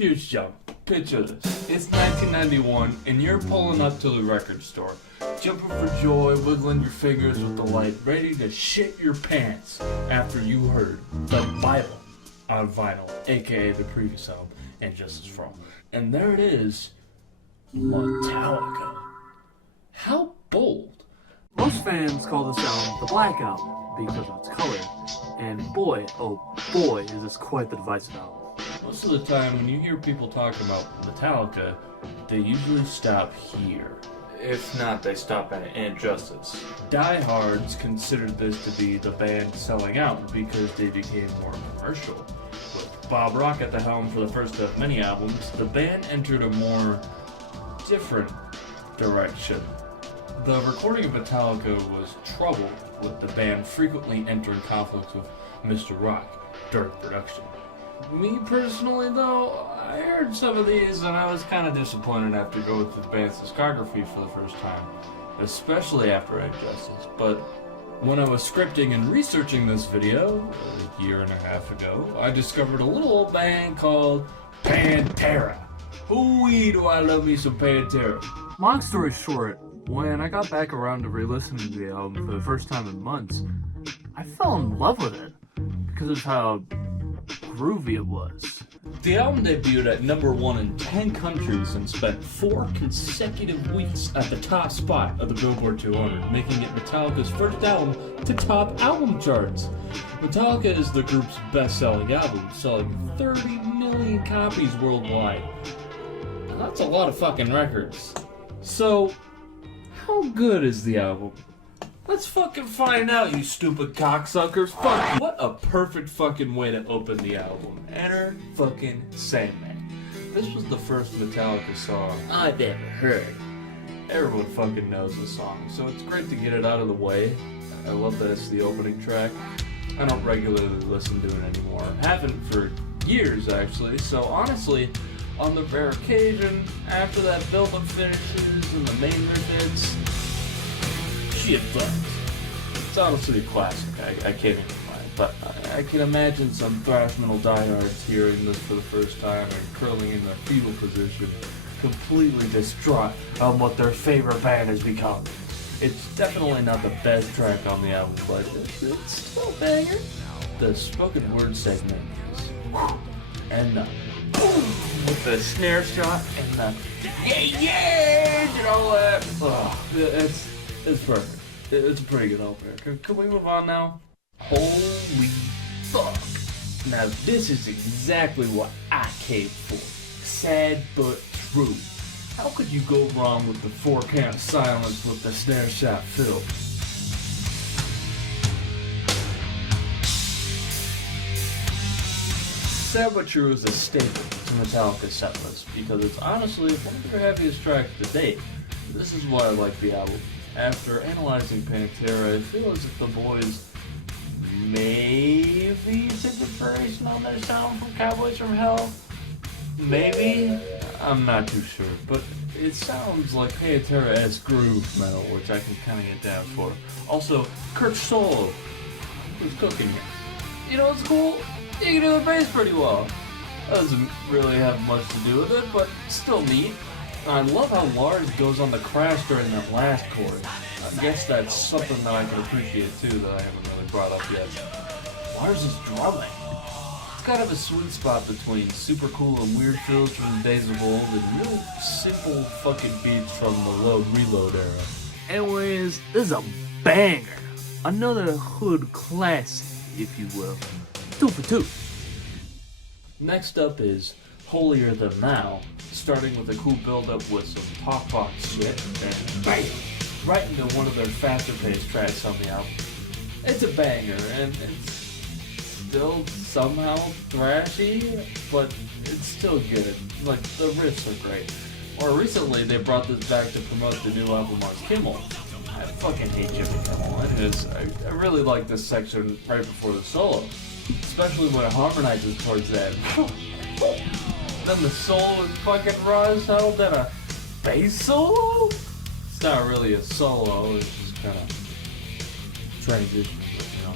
Huge jump. Picture this. It's 1991 and you're pulling up to the record store, jumping for joy, wiggling your fingers with delight, ready to shit your pants after you heard the Bible on vinyl, aka the previous album, And Justice for All. And there it is, Metallica. How bold. Most fans call this album the Black Album because of its color, and boy, oh boy, is this quite the divisive album. Most of the time when you hear people talking about Metallica, they usually stop here. If not, they stop at Injustice. Diehards considered this to be the band selling out because they became more commercial. With Bob Rock at the helm for the first of many albums, the band entered a more different direction. The recording of Metallica was troubled, with the band frequently entering conflicts with Mr. Rock during production. Me personally though, I heard some of these and I was kind of disappointed after going through the band's discography for the first time, especially after Injustice. But when I was scripting and researching this video, a year and a half ago, I discovered a little old band called Pantera. Ooh-wee, do I love me some Pantera. Long story short, when I got back around to re-listening to the album for the first time in months, I fell in love with it because of how groovy it was. The album debuted at number 1 in 10 countries and spent 4 consecutive weeks at the top spot of the Billboard 200, making it Metallica's first album to top album charts. Metallica is the group's best-selling album, selling 30 million copies worldwide. That's a lot of fucking records. So, how good is the album? Let's fucking find out, you stupid cocksuckers. Fuck you. What a perfect fucking way to open the album. Enter fucking Sandman. This was the first Metallica song I've ever heard. Everyone fucking knows the song, so it's great to get it out of the way. I love that it's the opening track. I don't regularly listen to it anymore. Haven't for years, actually, so honestly, on the rare occasion, after that build-up finishes and the main riff hits, shit buttons. It's honestly a classic, I can't even lie. But I can imagine some thrash metal diehards hearing this for the first time and curling in their fetal position, completely distraught on what their favorite band has become. It's definitely not the best track on the album, but it's still a banger. The spoken word segment is and with the snare shot and the yeah and all that. It's perfect. It's a pretty good opener. Can we move on now? Holy fuck. Now this is exactly what I came for. Sad but true. How could you go wrong with the 4-count silence with the snare shot fill? Sad but true is a staple to Metallica's setlist because it's honestly one of their heaviest tracks to date. This is why I like the album. After analyzing Pantera, I feel as if the boys maybe took inspiration on their sound from Cowboys from Hell. Maybe? I'm not too sure, but it sounds like Pantera-esque groove metal, which I can kind of get down for. Also, Kurt Solo, who's cooking here. You know what's cool? You can do the bass pretty well. Doesn't really have much to do with it, but still neat. I love how Lars goes on the crash during that last chord. I guess that's something that I can appreciate too that I haven't really brought up yet. Lars' drumming. It's kind of a sweet spot between super cool and weird fills from the days of old and really simple fucking beats from the Load Reload era. Anyways, this is a banger. Another hood classic, if you will. 2 for 2. Next up is Holier Than Thou, starting with a cool build-up with some talk box shit, and bam! Right into one of their faster-paced tracks on the album. It's a banger, and it's still somehow thrashy, but it's still good. Like, the riffs are great. More recently, they brought this back to promote the new album on Kimmel. I fucking hate Jimmy Kimmel, I really like this section right before the solo, especially when it harmonizes towards that. Then the solo is fucking raw as hell, then a bass solo? It's not really a solo, it's just kind of transition, you know.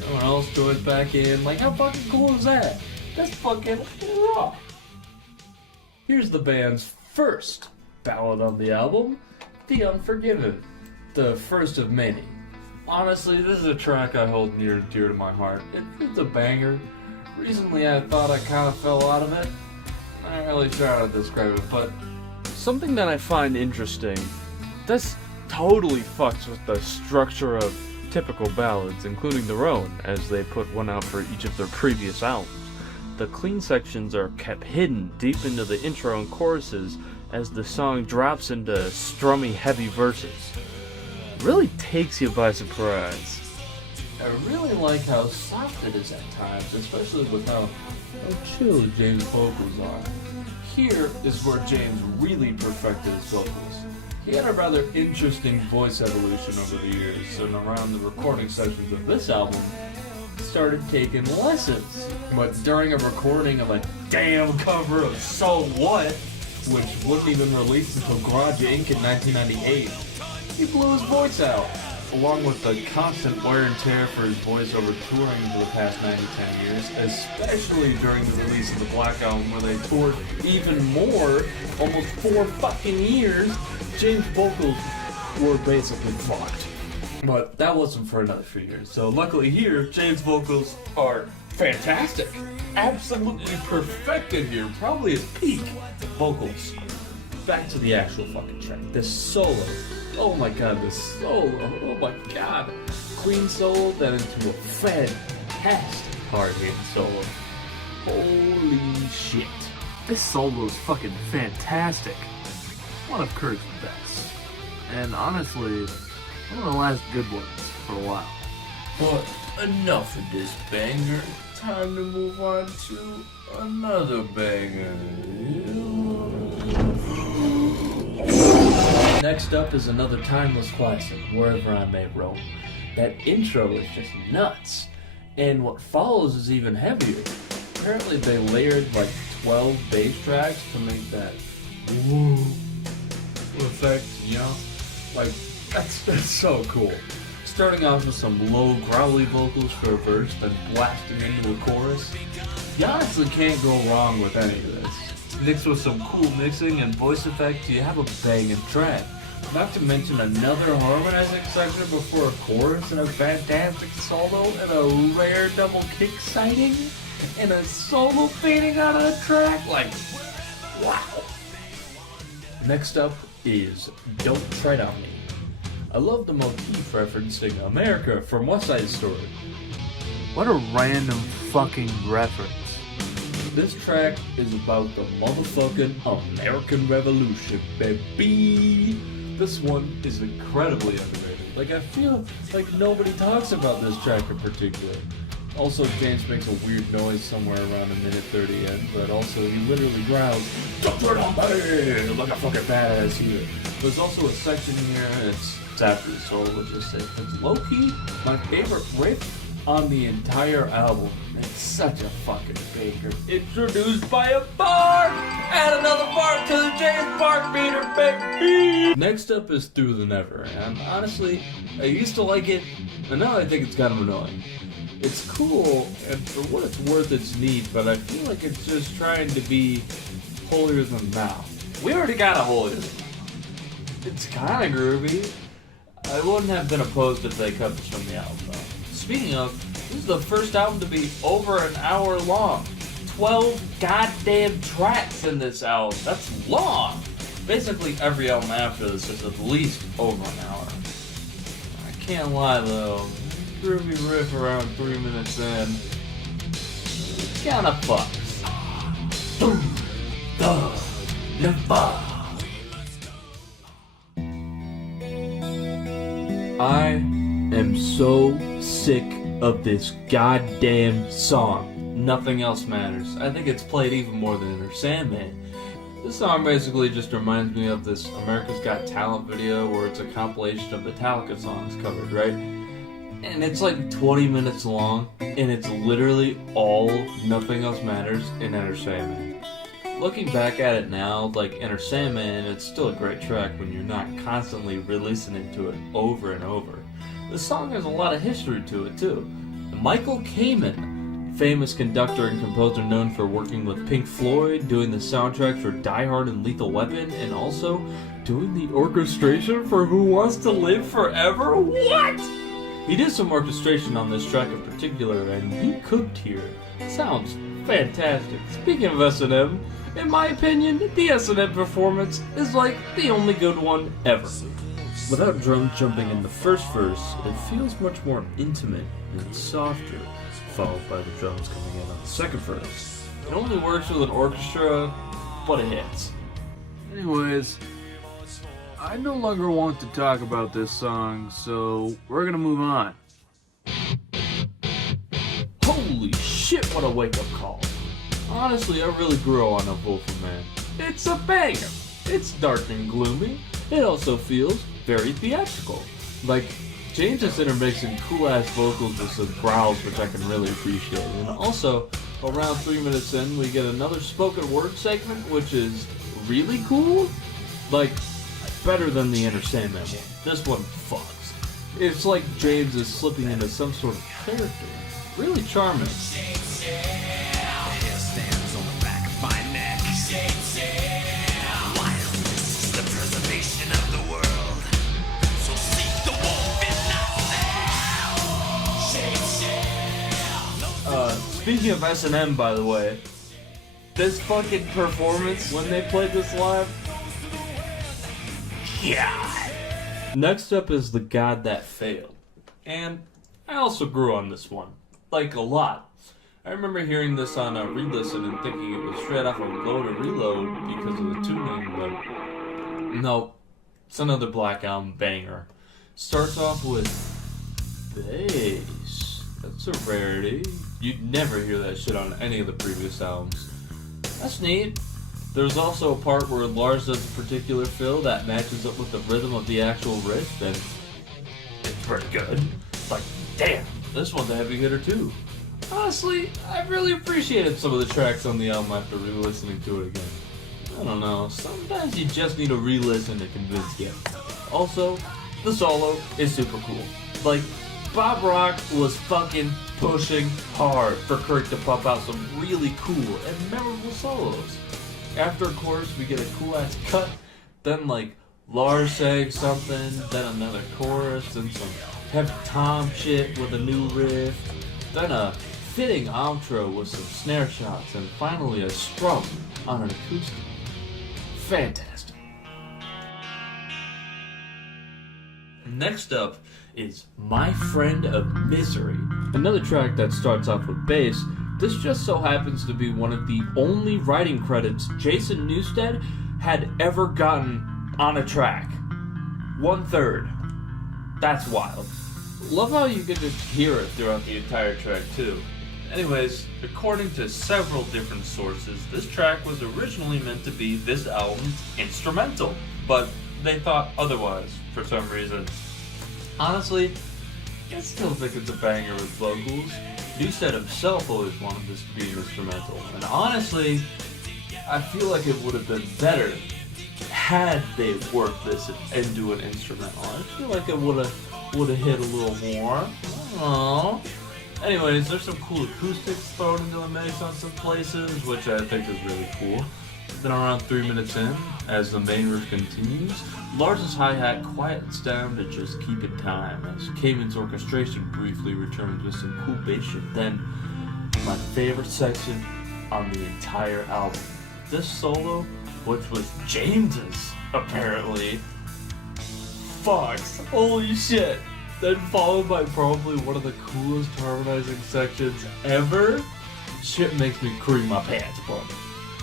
Everyone else joins back in, like how fucking cool is that? That's fucking raw. here's the band's first ballad on the album, The Unforgiven, the first of many. Honestly, this is a track I hold near and dear to my heart. It's a banger. Recently I thought I kind of fell out of it. I'm not really sure how to describe it, but something that I find interesting, this totally fucks with the structure of typical ballads, including their own, as they put one out for each of their previous albums. The clean sections are kept hidden deep into the intro and choruses as the song drops into strummy, heavy verses. It really takes you by surprise. I really like how soft it is at times, especially with how chill James' vocals are. Here is where James really perfected his vocals. He had a rather interesting voice evolution over the years, and around the recording sessions of this album, started taking lessons. But during a recording of a damn cover of So What, which wasn't even released until Garage Inc. in 1998, he blew his voice out. Along with the constant wear and tear for his voice over touring for the past 9 to 10 years, especially during the release of the Black Album where they toured even more, almost 4 fucking years, James' vocals were basically fucked. But that wasn't for another few years, so luckily here, James' vocals are fantastic. Absolutely perfected here, probably his peak vocals. Back to the actual fucking track, this solo. Oh my god, this solo, oh my god. Clean solo, then into a fantastic hard-hitting solo. Holy shit. This solo is fucking fantastic. One of Kurt's best. And honestly, one of the last good ones for a while. But enough of this banger. Time to move on to another banger. Next up is another timeless classic, Wherever I May Roam. That intro is just nuts, and what follows is even heavier. Apparently they layered like 12 bass tracks to make that woo effect, you know? Like, that's so cool. Starting off with some low growly vocals for a verse, then blasting into a chorus. You honestly can't go wrong with any of this. Mixed with some cool mixing and voice effects, you have a banging track. Not to mention another harmonizing section before a chorus and a fantastic solo and a rare double kick sighting and a solo fading out of the track. Like, wow. Next up is Don't Tread on Me. I love the motif referencing America from West Side Story. What a random fucking reference. This track is about the motherfucking American Revolution, baby. This one is incredibly underrated. Like, I feel like nobody talks about this track in particular. Also, James makes a weird noise somewhere around a minute 30 in, but also he literally growls, "Don't turn on me!" like a fucking badass here. There's also a section here, it's after the solo, let's just say. It's low-key my favorite riff on the entire album. It's such a fucking banger. Introduced by a bar! Add another bar to the James Bark meter, baby! Next up is Through the Never, and honestly, I used to like it, and now I think it's kind of annoying. It's cool, and for what it's worth, it's neat, but I feel like it's just trying to be holier than thou. We already got a holier. It's kind of groovy. I wouldn't have been opposed if they cut this from the album, though. Speaking of, this is the first album to be over an hour long. 12 goddamn tracks in this album. That's long. Basically every album after this is at least over an hour. I can't lie though, groovy riff around 3 minutes in kinda fucks. I am so sick of this goddamn song. Nothing else matters. I think it's played even more than Inner Sandman. This song basically just reminds me of this America's Got Talent video where it's a compilation of Metallica songs covered, right? And it's like 20 minutes long, and it's literally all Nothing Else Matters in Inner Sandman. Looking back at it now, like Inner Sandman, it's still a great track when you're not constantly re-listening to it over and over. The song has a lot of history to it too. Michael Kamen famous conductor and composer known for working with Pink Floyd, doing the soundtrack for Die Hard and Lethal Weapon, and also doing the orchestration for Who Wants to Live Forever? What? He did some orchestration on this track in particular, and he cooked here. Sounds fantastic. Speaking of S&M, in my opinion, the S&M performance is like the only good one ever. Without drums jumping in the first verse, it feels much more intimate and softer, followed by the drums coming in on the second verse. It only works with an orchestra, but it hits. Anyways, I no longer want to talk about this song, so we're gonna move on. Holy shit, what a wake-up call. Honestly, I really grew on Unforgiven, man. It's a banger. It's dark and gloomy. It also feels very theatrical. Like, James is intermixing cool-ass vocals with some growls, which I can really appreciate. And also, around 3 minutes in, we get another spoken word segment, which is really cool. Like, better than the inner Sandman one. This one fucks. It's like James is slipping into some sort of character. Really charming. Speaking of S&M, by the way, this fucking performance when they played this live, God. Next up is The God That Failed, and I also grew on this one, like a lot. I remember hearing this on a re-listen and thinking it was straight off of Load and Reload because of the tuning, but no, it's another Black Album banger. Starts off with bass. That's a rarity. You'd never hear that shit on any of the previous albums. That's neat. There's also a part where Lars does a particular fill that matches up with the rhythm of the actual riff, and it's pretty good. It's like, damn, this one's a heavy hitter too. Honestly, I really appreciated some of the tracks on the album after re-listening to it again. I don't know, sometimes you just need to re-listen to convince you. Also, the solo is super cool. Like, Bob Rock was fucking pushing hard for Kirk to pump out some really cool and memorable solos. After chorus, we get a cool ass cut, then like Lars saying something, then another chorus, then some heavy tom shit with a new riff, then a fitting outro with some snare shots, and finally a strum on an acoustic. Fantastic. Next up is My Friend of Misery, another track that starts off with bass. This just so happens to be one of the only writing credits Jason Newsted had ever gotten on a track. 1/3. That's wild. Love how you get to hear it throughout the entire track too. Anyways, according to several different sources, this track was originally meant to be this album's instrumental, but they thought otherwise for some reason. Honestly, I still think it's a banger with vocals. Newsted himself always wanted this to be instrumental, and honestly, I feel like it would have been better had they worked this into an instrumental. I feel like it would have hit a little more. I don't know. Anyways, there's some cool acoustics thrown into the mix on some places, which I think is really cool. Then around 3 minutes in, as the main riff continues, Lars' hi-hat quiets down to just keep it time, as Cayman's orchestration briefly returns with some cool bass shit. Then, my favorite section on the entire album, this solo, which was James's, apparently, fucks, holy shit. Then followed by probably one of the coolest harmonizing sections ever. Shit makes me cream my pants, bro.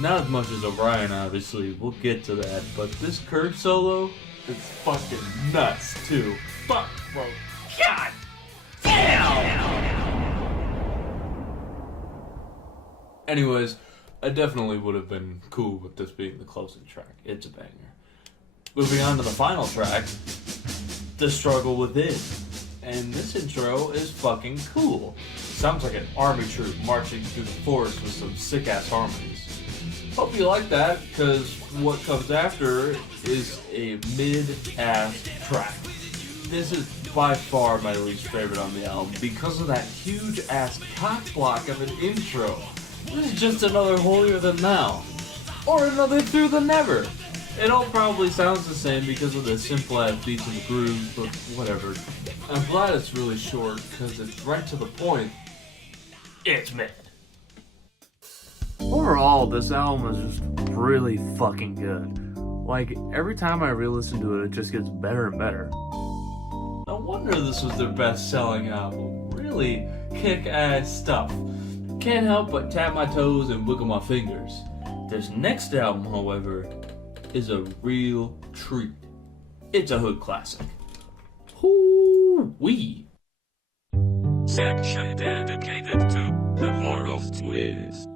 Not as much as Orion, obviously, we'll get to that, but this Kirk solo, it's fucking nuts, too. Fuck, bro. God damn! Anyways, I definitely would have been cool with this being the closing track. It's a banger. Moving on to the final track, The Struggle Within. And this intro is fucking cool. Sounds like an army troop marching through the forest with some sick-ass harmonies. Hope you like that, because what comes after is a mid-ass track. This is by far my least favorite on the album because of that huge ass cock block of an intro. This is just another Holier Than Thou. Or another Through the Never. It all probably sounds the same because of the simple ass beats and grooves, but whatever. I'm glad it's really short because it's right to the point. It's mid. Overall, this album is just really fucking good. Like, every time I re-listen to it, it just gets better and better. No wonder this was their best-selling album. Really kick-ass stuff. Can't help but tap my toes and wiggle my fingers. This next album, however, is a real treat. It's a hood classic. Hoo-wee! Section dedicated to the horror of twins.